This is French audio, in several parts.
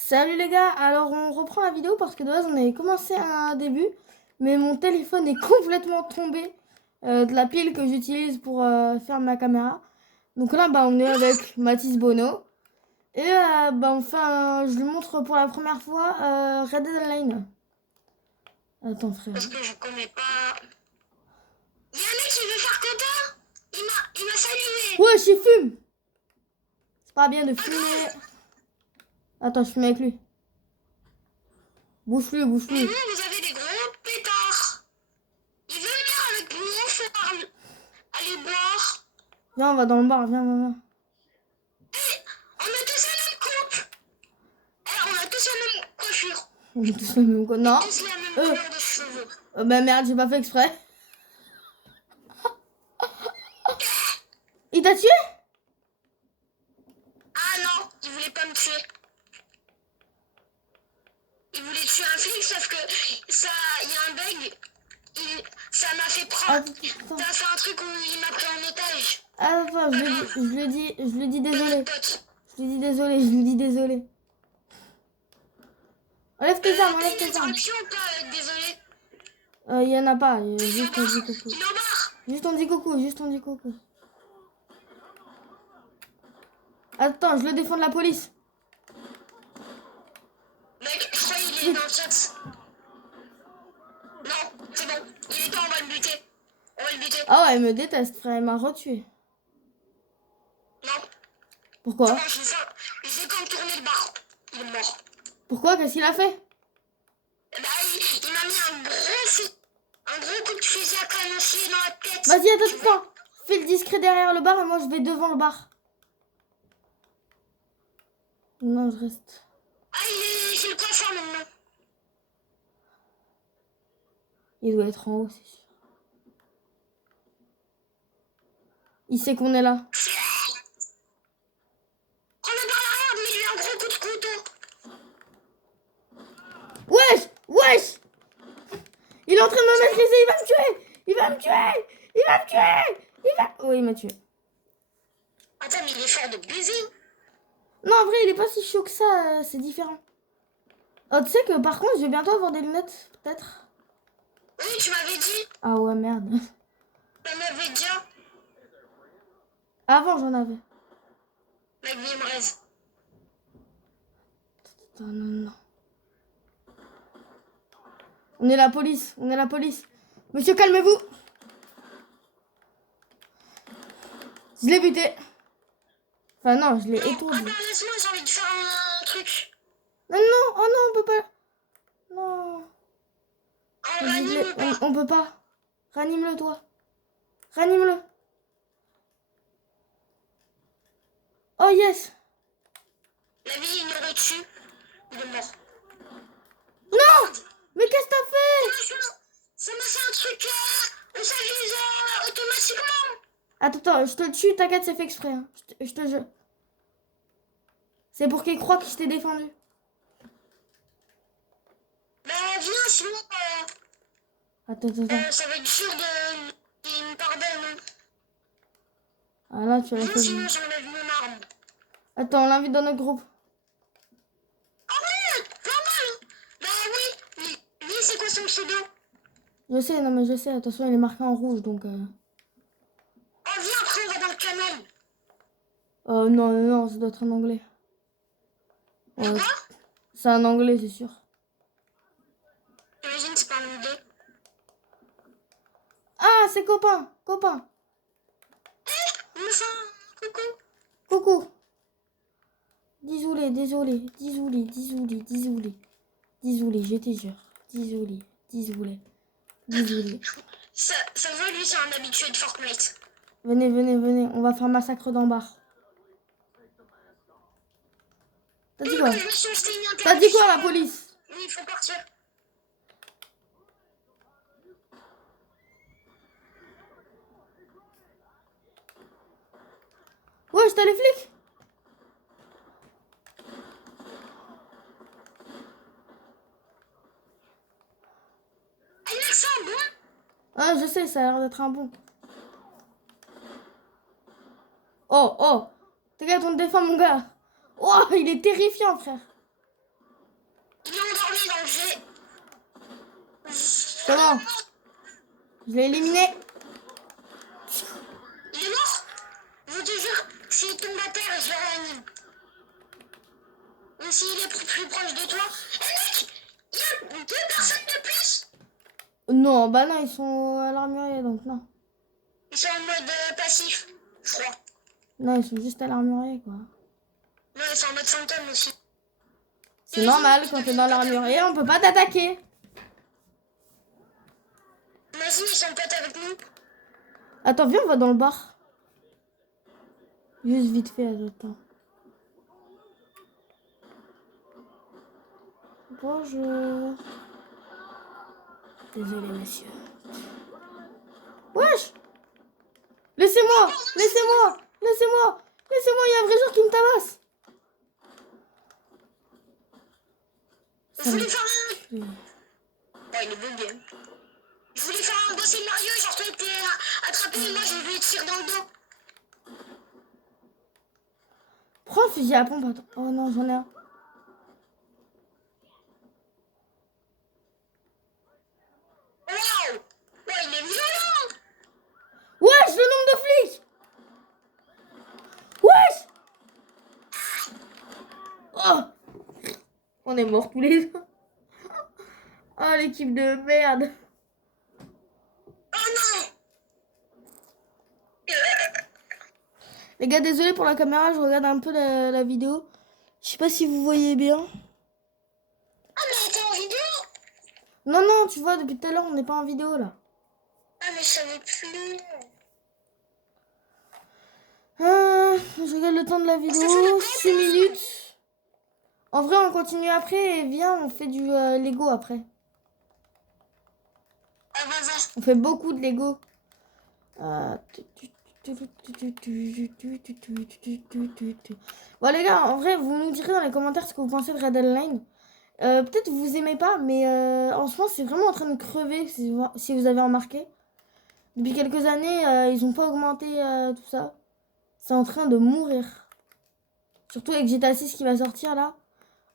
Salut les gars, alors on reprend la vidéo parce que de base on avait commencé un début, mais mon téléphone est complètement tombé de la pile que j'utilise pour faire ma caméra. Donc là on est avec Mathis Bono et je lui montre pour la première fois Red Dead Online. Attends frère. Parce que je connais pas. Il y a un mec qui veut faire quota. Il m'a salué. Ouais, j'y fume. C'est pas bien de fumer. Attends, je fume avec lui. Bouge-lui, Mais bouge-lui. vous avez des gros pétards. Il veut venir avec nous faire aller boire. Viens, on va dans le bar, viens. Eh, on a tous la même coupe. Eh, on a tous la même coiffure. On est tous la même quoi. Non. Tous la même couleur de cheveux. Bah merde, j'ai pas fait exprès. Il t'a tué? Ah non, il voulait pas me tuer. Il voulait tuer un flic, sauf que ça, il y a un bug. Ça m'a fait prendre. Attends. Ça a fait un truc où il m'a pris en otage. Attends, je lui dis désolé. Pote. Je lui dis désolé. Enlève tes armes, enlève T'as une tes armes. interaction ou pas, désolé. Il y en a pas, juste on Il dit coucou. est au bar. Juste on dit coucou. Attends, je le défends de la police. Mec, je crois qu'il est dans le chat. Non, c'est bon. Il est temps, on va le buter. On va le buter. Ah ouais, il me déteste, frère, il m'a retué. Non, Pourquoi? c'est bon, je sais comme tourner le bar. Il est mort. Pourquoi? Qu'est-ce qu'il a fait? Bah, il m'a mis un gros coup de fusil à canon dans la tête. Vas-y, attends. Fais le discret derrière le bar et moi je vais devant le bar. Non, je reste. Ah, il est chez le coiffeur maintenant. Il doit être en haut, c'est sûr. Il sait qu'on est là. Prends-le par l'arrière, mais il lui a un gros coup de couteau. Wesh! Il est en train de me maîtriser, il va me tuer! Oh, il m'a tué. Attends, mais il est fort de baiser. Non, en vrai, il est pas si chaud que ça, c'est différent. Oh, tu sais que par contre, je vais bientôt avoir des lunettes, peut-être. Oui, tu m'avais dit. Ah ouais, merde. Tu m'avais dit. Avant, j'en avais. Mec, il me reste. Attends, non. On est la police. Monsieur, calmez-vous. Je l'ai buté. Enfin, non, je l'ai étourdi. Attends, laisse-moi, j'ai envie de faire un truc. Non, oh non, on peut pas. Non. On peut pas. Ranime-le, toi. Ranime-le. Oh, yes. La vie, il me retue. Il est mort. Non. Mais qu'est-ce que t'as fait? Ça m'a fait un truc. On s'avise automatiquement. Attends, je te le tue, t'inquiète, c'est fait exprès. Hein. Je te jure. C'est pour qu'il croit que je t'ai défendu. Bah, viens, sinon. Attends. Ça va être dur qu'il me pardonne. Ah là, tu as Viens, fait. sinon, j'enlève mon arme. Attends, on l'invite dans notre groupe. Ah ouais, normal. Bah oui. Lui, c'est quoi son pseudo? Je sais, non mais je sais. Attention, il est marqué en rouge, donc... Oh, viens, après, on va dans le canal. Oh non, ça doit être un anglais. Ouais. Quoi? C'est un anglais, c'est sûr. J'imagine, c'est pas un anglais. Ah, c'est copain. On me fait un Coucou. Désolé, je te jure. Désolé. Ça se voit, lui, c'est un habitué de Fortnite. Venez, on va faire massacre d'en bar. T'as dit quoi? T'as dit quoi, la police? Oui, il faut partir. Ouais, t'as les flics? Ah, il a ça, bon. Ah, je sais, ça a l'air d'être un bon. Oh. T'inquiète, on te défend, mon gars. Oh, il est terrifiant, frère. Il est endormi, donc C'est bon. Je l'ai éliminé. Il est mort. Je te jure, s'il tombe à terre, je le réanime. Même s'il est plus proche de toi. Eh mec, il y a 2 personnes de plus. Non, bah non, ils sont à l'armurier, donc non. Ils sont en mode passif, je crois. Non, ils sont juste à l'armurier, quoi. Non, ils sont en mode fantôme aussi. C'est normal, quand t'es dans l'armurier, on peut pas t'attaquer. Imagine, ils sont potes avec nous. Attends, viens, on va dans le bar. Juste vite fait, attends. Bonjour. Désolé, monsieur. Wesh! Laissez-moi! Laissez-moi! Laissez-moi! Laissez-moi, il y a un vrai joueur qui me tabasse! Je voulais faire un... Oh, il est bugué. Je voulais faire un beau scénario, genre toi t'es attrapé et moi je lui tire dans le dos. Prends le fusil à pompe, attends. Oh non, j'en ai un. Waouh! Ouais, il est violent! Wesh, le nombre de flics! Wesh! Oh! On est morts tous les deux. Oh, l'équipe de merde. Oh non! Les gars, désolé pour la caméra, je regarde un peu la vidéo. Je sais pas si vous voyez bien. Ah mais t'es en vidéo? Non, non, tu vois, depuis tout à l'heure, on n'est pas en vidéo, là. Ah mais je savais plus. Je regarde le temps de la vidéo. 6 minutes. En vrai, on continue après et viens, on fait du Lego après. Ah vas-y. On fait beaucoup de Lego. Bon les gars, en vrai, vous nous direz dans les commentaires ce que vous pensez de Red Line. Peut-être vous aimez pas, mais en ce moment c'est vraiment en train de crever, si vous avez remarqué. Depuis quelques années, ils ont pas augmenté tout ça. C'est en train de mourir. Surtout avec GTA 6 qui va sortir là.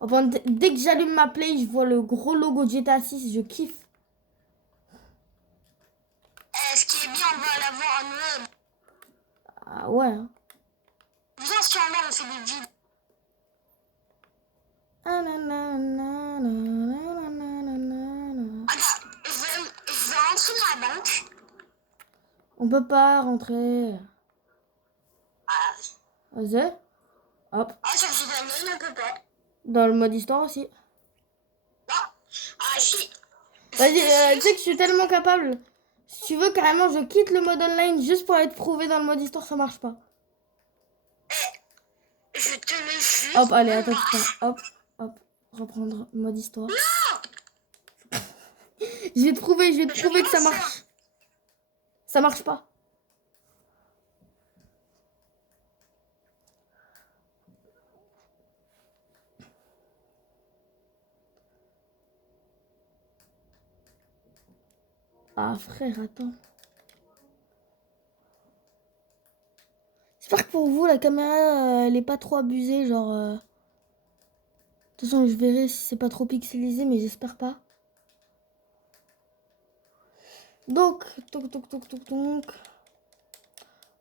Enfin, dès que j'allume ma play, je vois le gros logo de GTA 6, je kiffe. Ce qui est bien, on va l'avoir à Noël. Ah ouais. Hein. Viens sur moi, on fait des deals. Regarde, je vais rentrer dans la banque. On peut pas rentrer. Ah, Vas-y. Hop. sur GTA Online, on peut pas. Dans le mode histoire aussi. Non. Ah si. Vas-y, tu sais que je suis tellement capable. Si tu veux, carrément, je quitte le mode online juste pour être prouvé dans le mode histoire, ça marche pas. Je te le jure. Hop, allez, attends. Hop, hop. Reprendre mode histoire. Non. Je vais te prouver que ça marche. Ça marche pas. Ah, frère, attends. J'espère que pour vous, la caméra, elle est pas trop abusée, genre... De toute façon, je verrai si c'est pas trop pixelisé, mais j'espère pas. Donc, toc.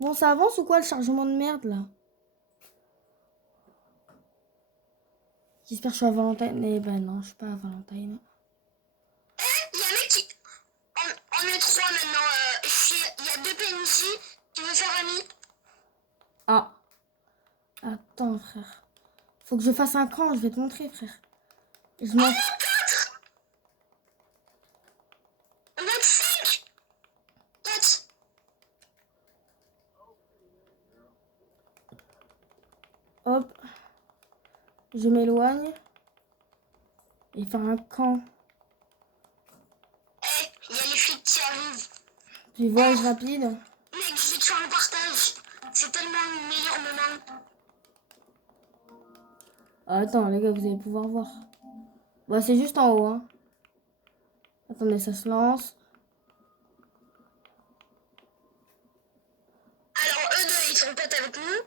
Bon, ça avance ou quoi, le chargement de merde, là? J'espère que je suis à Valentine. Eh ben non, je suis pas à Valentine. Il y a un mec qui... On est 3 maintenant. Il y a 2 PNJ. Tu veux faire ami? Ah. Attends, frère. Faut que je fasse un camp, je vais te montrer, frère. Je m'en... On va être 5. 4. Hop. Je m'éloigne. Et faire un camp. Il y a les flics qui arrivent. Du voyage rapide. Mec, je vais te faire un partage. C'est tellement le meilleur moment. Attends, les gars, vous allez pouvoir voir. Bon, c'est juste en haut, hein. Attendez, ça se lance. Alors, eux deux, ils sont potes avec nous.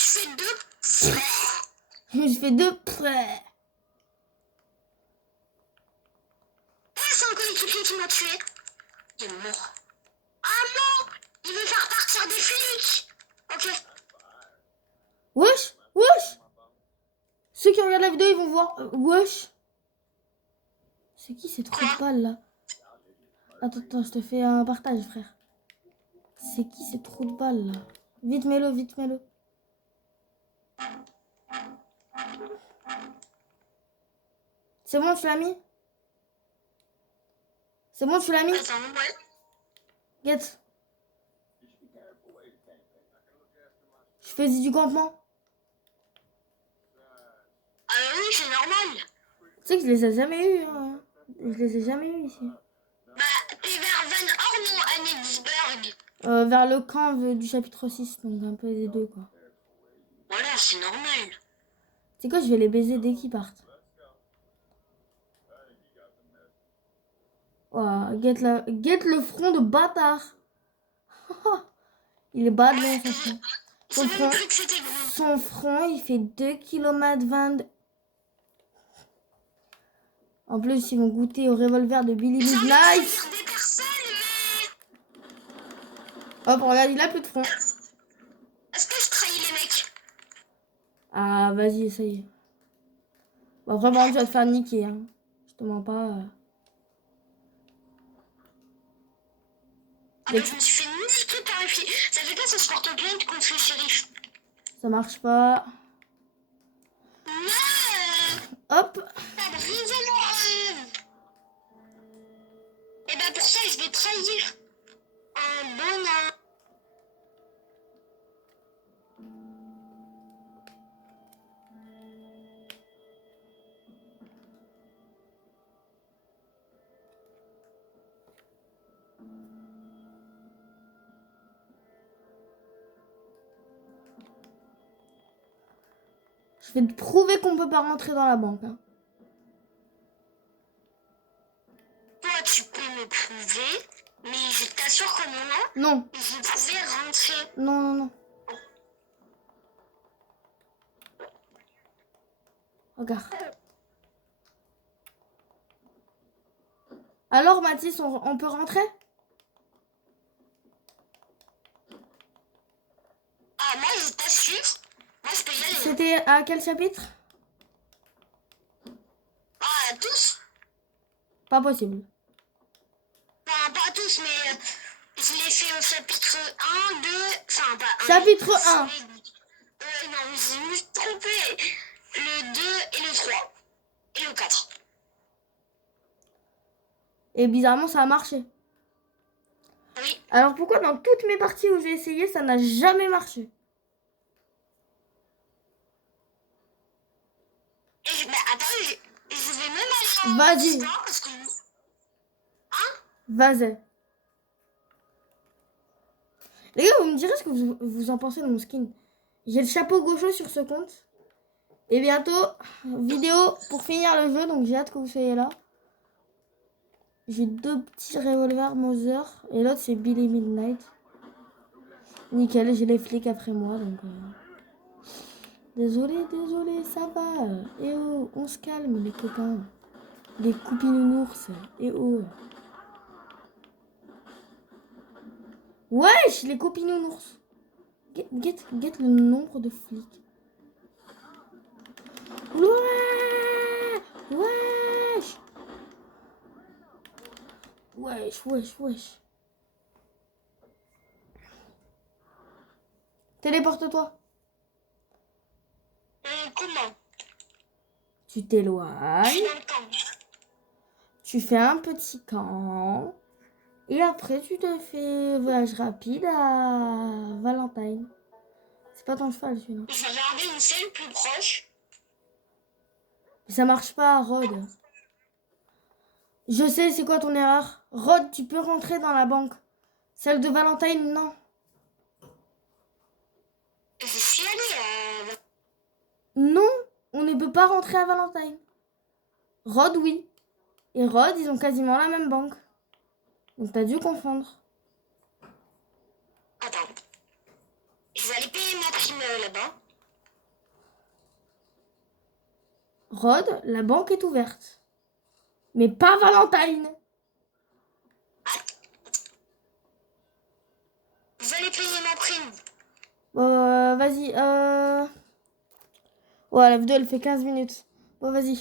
fais deux. Je fais deux prêts. C'est un coéquipier qui m'a tué. Il est mort. Ah non! Il veut faire partir des flics. Ok. Wesh, wesh. Ceux qui regardent la vidéo, ils vont voir. Wesh. C'est qui ces trous de balles là? Attends, je te fais un partage, frère. C'est qui ces trous de balles là? Vite, mets-le, vite, mets-le. C'est bon, tu l'as mis? C'est bon, tu l'as mis? Attends, ouais. Get. Je fais du campement. Ah oui, c'est normal. Tu sais que je les ai jamais eus. Hein. Je les ai jamais eus ici. Bah, t'es vers Van Horn ou Annexberg? Vers le camp du chapitre 6, donc un peu des deux quoi. Voilà, c'est normal. C'est quoi, je vais les baiser dès qu'ils partent. Oh, get le front de bâtard. Il est bad là, son front. Son front, il fait 2 km 20. En plus, ils vont goûter au revolver de Billy Midnight. Hop, regarde, il a plus de front. Est-ce que je trahis les mecs? Ah, vas-y, essaye. Bon, vraiment, tu vas te faire niquer. Hein. Je te mens pas. Ah bah, je me suis fait niquer par les filles. Ça fait quoi ça se porte plainte contre le shérif? Ça marche pas. Non. Hop. T'as brisé mon rêve. Et bah pour ça, je vais trahir un bonhomme. Je vais te prouver qu'on peut pas rentrer dans la banque. Hein. Toi, tu peux me prouver, mais je t'assure que moi, Non. je pouvais rentrer. Non, non, non. Regarde. Alors, Mathis, on peut rentrer? Ah, moi, je t'assure. Moi, je peux y aller. C'était à quel chapitre? Ah, tous? Pas possible. Enfin, pas tous, mais je l'ai fait au chapitre 1, 2, enfin, pas 1. Chapitre 1. Non, je me suis trompée. Le 2 et le 3. Et le 4. Et bizarrement, ça a marché. Oui. Alors pourquoi dans toutes mes parties où j'ai essayé, ça n'a jamais marché? Mais attends, je vais même aller Vas-y. parce que... Hein? Vas-y. Les gars, vous me direz ce que vous en pensez de mon skin. J'ai le chapeau gaucho sur ce compte. Et bientôt, vidéo pour finir le jeu, donc j'ai hâte que vous soyez là. J'ai 2 petits revolvers Mother et l'autre c'est Billy Midnight. Nickel, j'ai les flics après moi, donc... Désolé, ça va. Eh oh, on se calme les copains. Les coupinounours. Eh oh. Wesh, les copinounours. Get le nombre de flics. Ouais. Wesh. Téléporte-toi. Comment? Tu t'éloignes. Je suis dans le camp. Tu fais un petit camp. Et après, tu te fais voyage rapide à Valentine. C'est pas ton cheval, celui-là. Je vais regarder une selle plus proche. Mais ça marche pas, Rod. Je sais, c'est quoi ton erreur. Rod, tu peux rentrer dans la banque. Celle de Valentine, non. Je suis allée à... Non, on ne peut pas rentrer à Valentine. Rod, oui. Et Rod, ils ont quasiment la même banque. Donc t'as dû confondre. Attends. Je vais aller payer ma prime là-bas. Rod, la banque est ouverte. Mais pas Valentine. Vous allez payer ma prime. Bon, vas-y. Ouais, la vidéo, elle fait 15 minutes. Bon, vas-y.